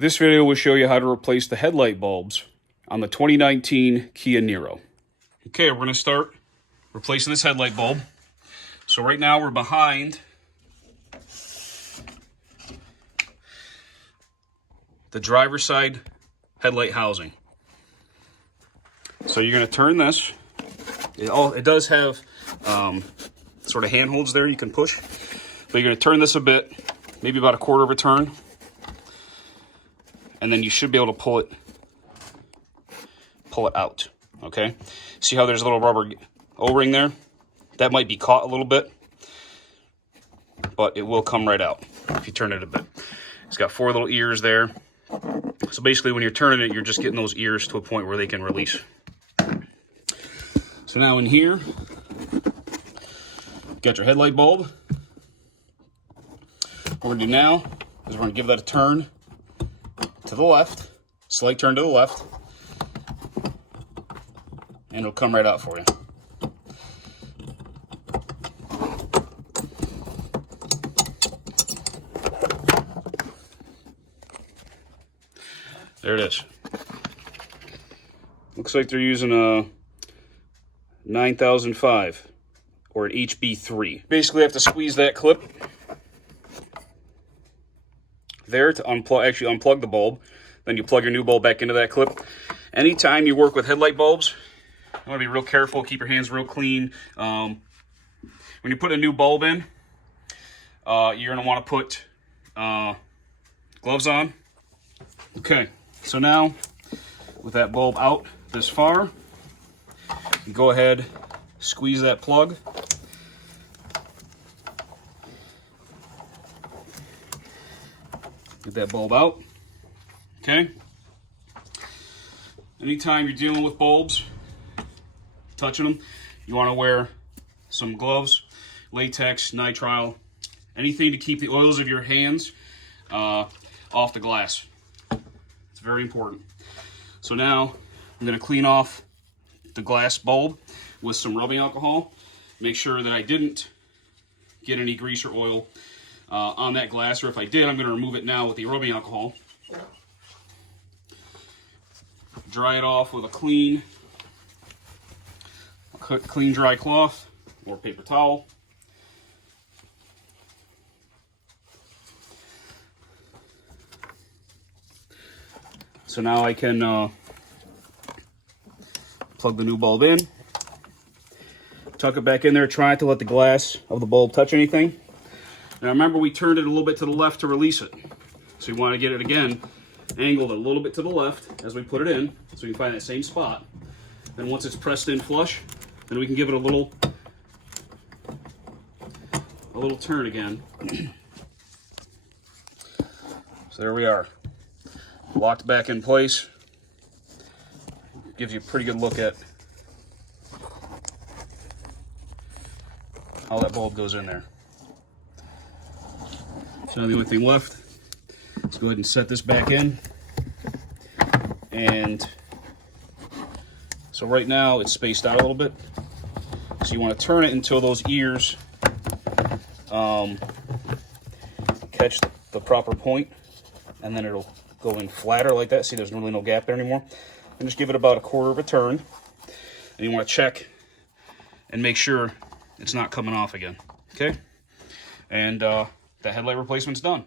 This video will show you how to replace the headlight bulbs on the 2019 Kia Niro. Okay, we're going to start replacing this headlight bulb. So right now we're behind the driver's side headlight housing. So you're going to turn this. It does have sort of handholds there you can push. But you're going to turn this a bit, maybe about a quarter of a turn. And then you should be able to pull it out, okay? See how there's a little rubber O-ring there? That might be caught a little bit, but it will come right out if you turn it a bit. It's got 4 little ears there. So basically when you're turning it, you're just getting those ears to a point where they can release. So now in here, you got your headlight bulb. What we're gonna do now is we're gonna give that a turn to the left, slight turn to the left, and it'll come right out for you. There it is. Looks like they're using a 9005 or an HB3. Basically, I have to squeeze that clip there to unplug the bulb. Then you plug your new bulb back into that clip. Anytime you work with headlight bulbs, you want to be real careful, keep your hands real clean. When you put a new bulb in, you're going to want to put gloves on. Okay, so now with that bulb out this far, you go ahead, squeeze that plug. Get that bulb out, okay? Anytime you're dealing with bulbs, touching them, you want to wear some gloves, latex, nitrile, anything to keep the oils of your hands off the glass. It's very important. So now I'm going to clean off the glass bulb with some rubbing alcohol. Make sure that I didn't get any grease or oil on that glass, or if I did, I'm going to remove it now with the rubbing alcohol. Dry it off with a clean dry cloth or paper towel. So now I can plug the new bulb in, tuck it back in there, try not to let the glass of the bulb touch anything. Now remember, we turned it a little bit to the left to release it. So you want to get it again, angled a little bit to the left as we put it in, so we can find that same spot. Then once it's pressed in flush, then we can give it a little turn again. So there we are. Locked back in place. Gives you a pretty good look at how that bulb goes in there. So now the only thing left is go ahead and set this back in. And so right now it's spaced out a little bit. So you want to turn it until those ears catch the proper point, and then it'll go in flatter like that. See, there's really no gap there anymore. And just give it about a quarter of a turn. And you want to check and make sure it's not coming off again. Okay? And the headlight replacement's done.